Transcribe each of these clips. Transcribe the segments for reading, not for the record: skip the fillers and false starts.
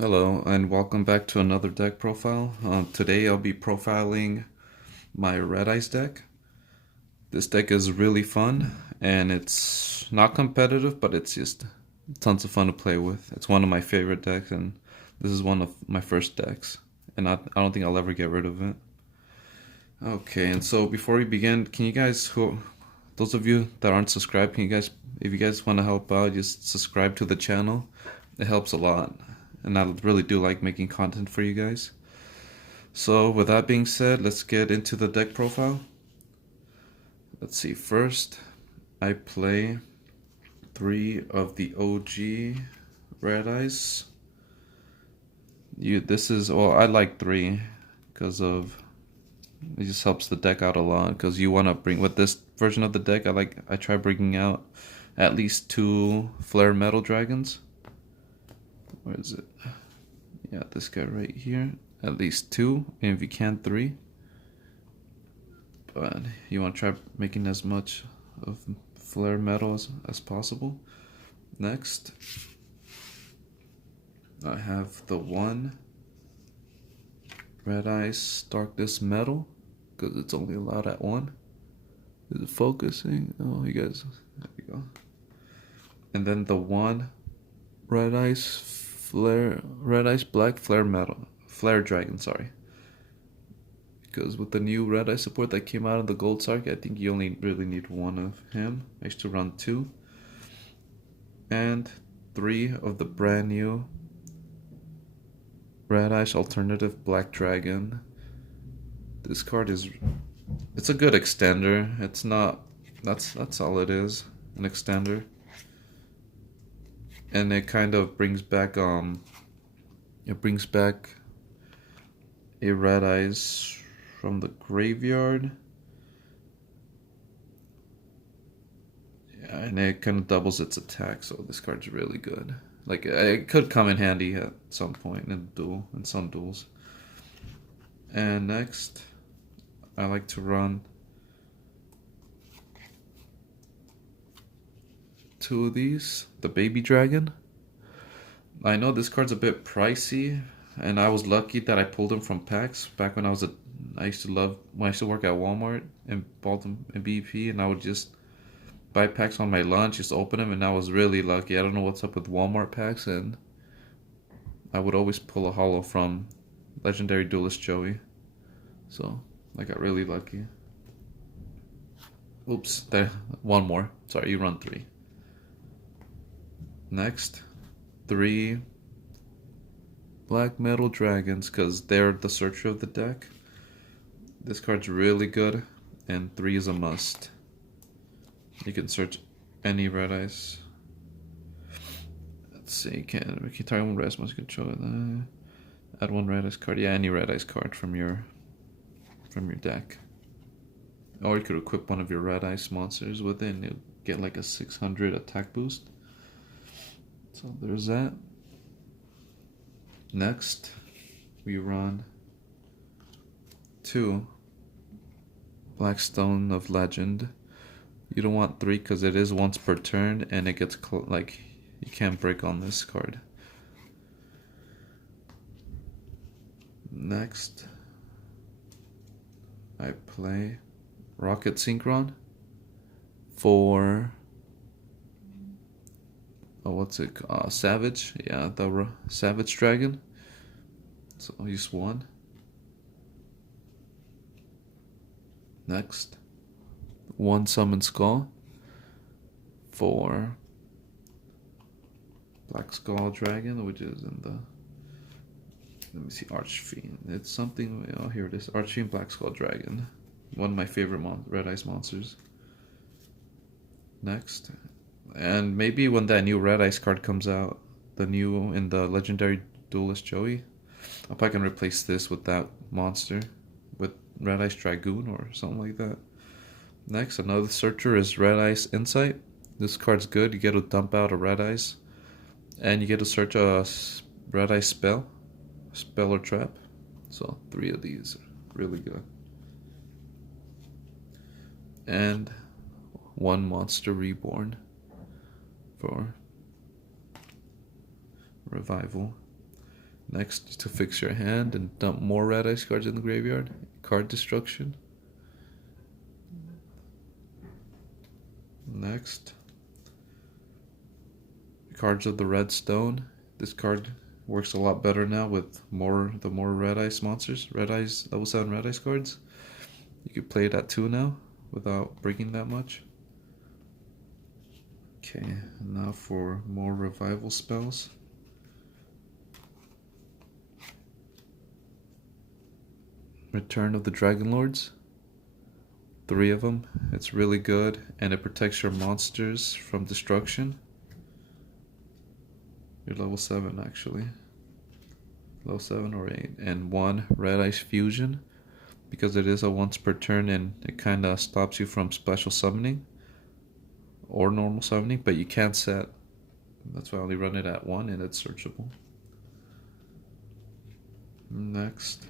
Hello and welcome back to another deck profile. Today I'll be profiling my Red Eyes deck. This deck is really fun and it's not competitive, but it's just tons of fun to play with. It's one of my favorite decks and this is one of my first decks and I don't think I'll ever get rid of it. Okay, and so before we begin, can you guys, those of you that aren't subscribed, if you guys want to help out, just subscribe to the channel. It helps a lot. And I really do like making content for you guys. So with that being said, let's get into the deck profile. Let's see, first I play 3 of the OG Red Eyes. I like 3 because it just helps the deck out a lot, because you want to bring, with this version of the deck, I try bringing out at least 2 Flare Metal Dragons. Where is it? Yeah, this guy right here. At least 2, and if you can 3. But you want to try making as much of Flare Metal as possible. Next, I have the 1 Red Eyes Darkness Metal, because it's only allowed at 1. Is it focusing? Oh, you guys, there we go. And then the 1 Red Eyes Black Flare Dragon, sorry. Because with the new Red Eye support that came out of the Gold Sark, I think you only really need 1 of him. I used to run 2. And 3 of the brand new Red Eyes Alternative Black Dragon. This card it's a good extender. It's not, that's all it is, an extender. And it kind of brings back a Red Eyes from the graveyard. Yeah, and it kind of doubles its attack, so this card's really good. Like, it could come in handy at some point in some duels. And next, I like to run 2 of these. The Baby Dragon. I know this card's a bit pricey, and I was lucky that I pulled them from packs back when I used to work at Walmart and bought them in BP, and I would just buy packs on my lunch, just open them, and I was really lucky. I don't know what's up with Walmart packs, and I would always pull a holo from Legendary Duelist Joey. So I got really lucky. Oops, there, 1 more. Sorry, you run 3. Next, 3 Black Metal Dragons, because they're the searcher of the deck. This card's really good, and 3 is a must. You can search any Red Eyes. Let's see, we can target 1 Red Eyes must control that. Add 1 Red Eyes card. Yeah, any Red Eyes card from your deck. Or you could equip one of your Red Eyes monsters with it, and you'll get like a 600 attack boost. So there's that. Next, we run 2 Blackstone of Legend. You don't want 3 because it is once per turn, and it gets you can't break on this card. Next, I play Rocket Synchron for what's it called? Savage. Yeah, the Savage Dragon. So I'll use 1. Next, 1 Summon Skull for Black Skull Dragon, which is in the, let me see, Archfiend. It's something, oh, here it is, Archfiend Black Skull Dragon. One of my favorite Red Eyes monsters. Next, and maybe when that new Red Eyes card comes out, in the Legendary Duelist Joey, I'll probably can replace this with that monster, with Red Eyes Dragoon or something like that. Next, another searcher is Red Eyes Insight. This card's good. You get to dump out a Red Eyes, and you get to search a Red Eyes spell or trap. So 3 of these are really good. And 1 Monster Reborn for revival. Next, to fix your hand and dump more red ice cards in the graveyard. Card destruction. Next, cards of the red stone. This card works a lot better now with the more red ice monsters. Red ice, level 7 red ice cards. You can play it at 2 now without breaking that much. Okay, now for more revival spells. Return of the Dragon Lords. 3 of them. It's really good, and it protects your monsters from destruction. You're level 7 actually. Level 7 or 8. And 1 red ice fusion, because it is a once per turn and it kind of stops you from special summoning or normal summoning, but you can't set. That's why I only run it at 1 and it's searchable. Next,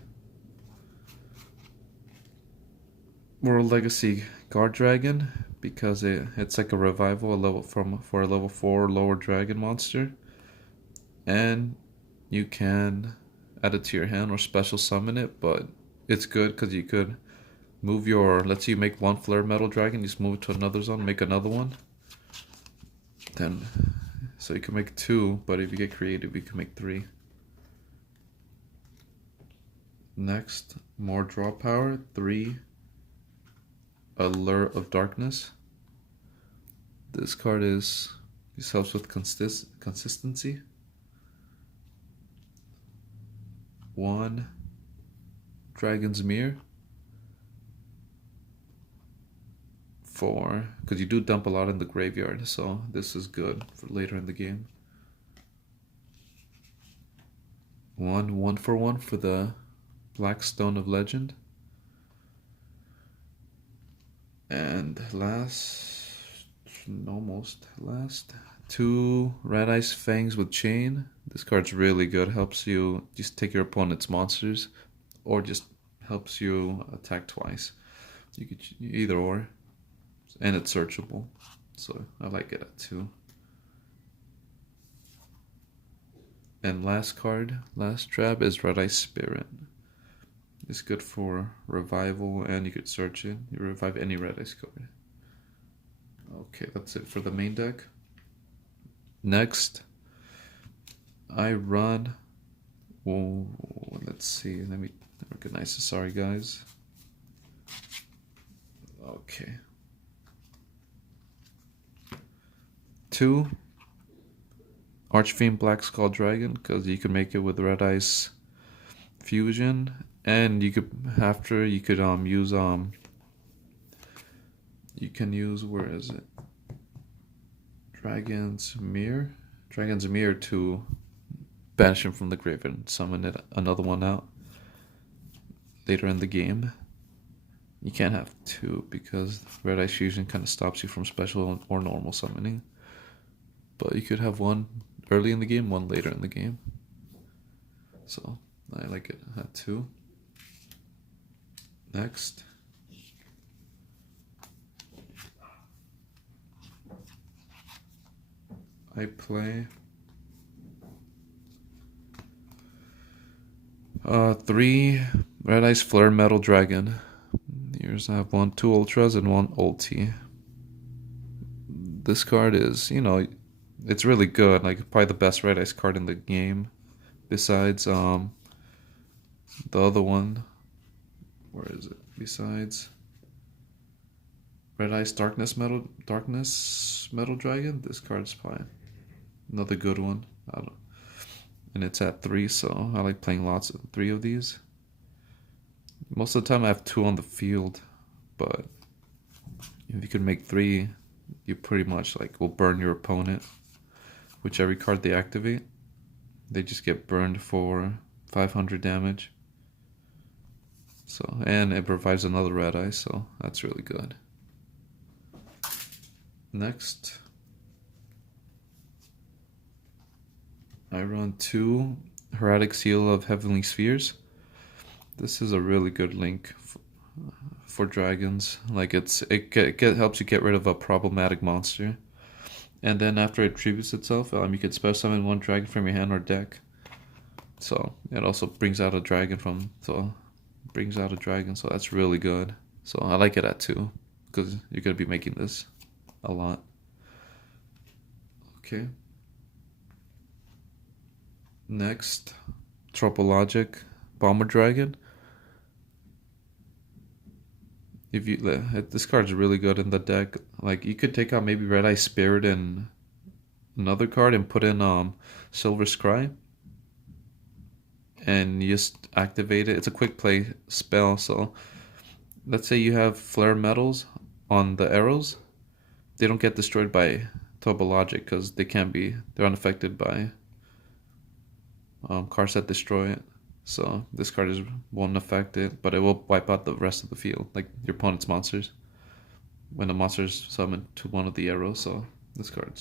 World Legacy Guard Dragon, because it's like a revival for a level 4 lower dragon monster, and you can add it to your hand or special summon it. But it's good because you could move your, let's say you make 1 flare metal dragon, you just move it to another zone, make another one, then so you can make 2, but if you get creative you can make 3. Next, more draw power. 3 Allure of Darkness. This card this helps with consistency. 1 Dragon's Mirror. 4, because you do dump a lot in the graveyard, so this is good for later in the game. 1 for 1 for the Black Stone of Legend. And almost last, 2 Red Ice Fangs with Chain. This card's really good. Helps you just take your opponent's monsters, or just helps you attack twice. You could either or, and it's searchable, so I like it at 2. And last trap is Red Ice Spirit. It's good for revival, and you could search it. You revive any red ice card. Okay, that's it for the main deck. Next, I run. Whoa, let's see. Let me organize this. Sorry, guys. Okay. 2 Archfiend Black Skull Dragon, because you can make it with Red Ice Fusion. And you could use where is it? Dragon's Mirror to banish him from the grave and summon another one out later in the game. You can't have 2 because Red Ice Fusion kind of stops you from special or normal summoning. But you could have 1 early in the game, 1 later in the game. So I like it at 2. Next, I play 3 Red Ice Flare Metal Dragon. Here's I have 2 Ultras and 1 Ulti. This card is, it's really good. Like probably the best Red Ice card in the game, besides the other one. Where is it? Besides Red Ice Darkness Metal Dragon, this card's probably another good one. And it's at 3, so I like playing lots of 3 of these. Most of the time I have 2 on the field, but if you could make 3, you pretty much will burn your opponent. Whichever card they activate, they just get burned for 500 damage. So, and it provides another red eye, so that's really good. Next, I run 2 Heraldic Seal of Heavenly Spheres. This is a really good link for dragons. It helps you get rid of a problematic monster, and then after it tributes itself, you can special summon 1 dragon from your hand or deck. So it also brings out a dragon so that's really good. So I like it at 2 because you're gonna be making this a lot. Okay. Next, Tropologic Bomber Dragon. If you this card's really good in the deck. Like you could take out maybe Red Eye Spirit and another card and put in Silver Scry, and you just activate it. It's a quick play spell. So let's say you have Flare Metals on the arrows, they don't get destroyed by Topologic because they're unaffected by cards that destroy it. So this card won't affect it, but it will wipe out the rest of the field, like your opponent's monsters, when the monsters summon to one of the arrows. So this card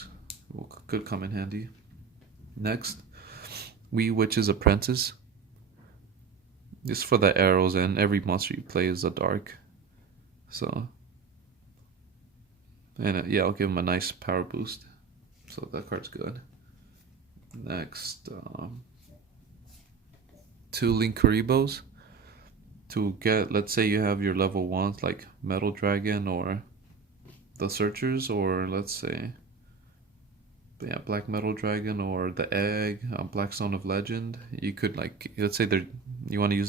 could come in handy. Next, Wee Witch's Apprentice. Just for the arrows, and every monster you play is a dark. So, and yeah, I'll give him a nice power boost. So that card's good. Next, 2 Linkaribos. To get, let's say you have your level 1s like Metal Dragon or the Searchers, or let's say, yeah, Black Metal Dragon or the Egg, Black Stone of Legend. You could, like, let's say you want to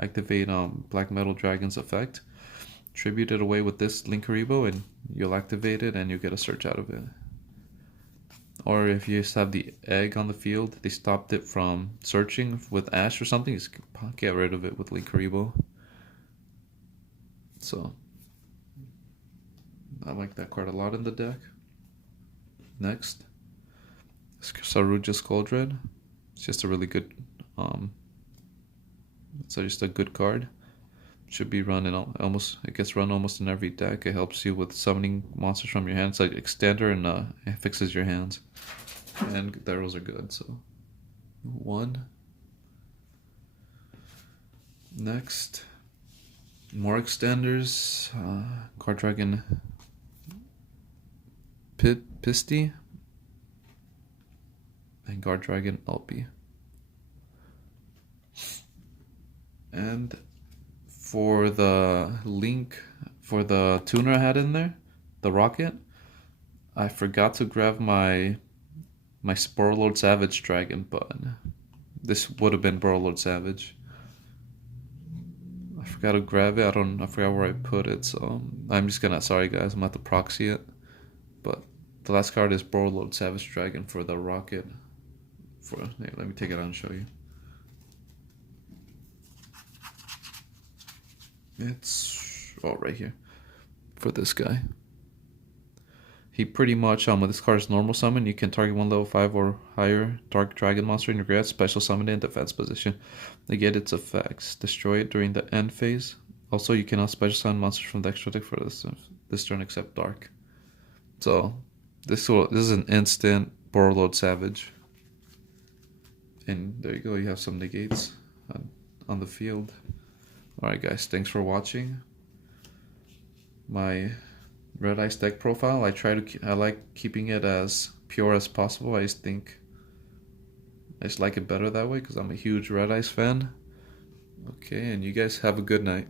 activate Black Metal Dragon's effect. Tribute it away with this Linkaribo and you'll activate it and you'll get a search out of it. Or if you just have the Egg on the field, they stopped it from searching with Ash or something, you just get rid of it with Linkaribo. So I like that card a lot in the deck. Next, Saruja Skuldred. It's just a really good it's just a good card. Should be run in it gets run almost in every deck. It helps you with summoning monsters from your hand. It's like extender, and it fixes your hands. And the arrows are good. So 1. Next, more extenders. Card Dragon Pisty and Guard Dragon Ulpi. And for the tuner I had in there, the rocket, I forgot to grab my Sporelord Savage Dragon, but this would have been Sporelord Savage. I forgot to grab it. I forgot where I put it, so I'm just gonna, sorry guys, I'm gonna have to proxy it. But the last card is Sporelord Savage Dragon for the rocket. Let me take it out and show you. It's right here for this guy. He pretty much with this card's normal summon, you can target 1 level 5 or higher dark dragon monster in your grave, special summon it in defense position. Negate its effects. Destroy it during the end phase. Also, you cannot special summon monsters from the extra deck for this turn except dark. So this is an instant Borrowload Savage. And there you go, you have some negates on the field. Alright guys, thanks for watching my Red Ice deck profile. I like keeping it as pure as possible. I just like it better that way because I'm a huge Red Ice fan. Okay, and you guys have a good night.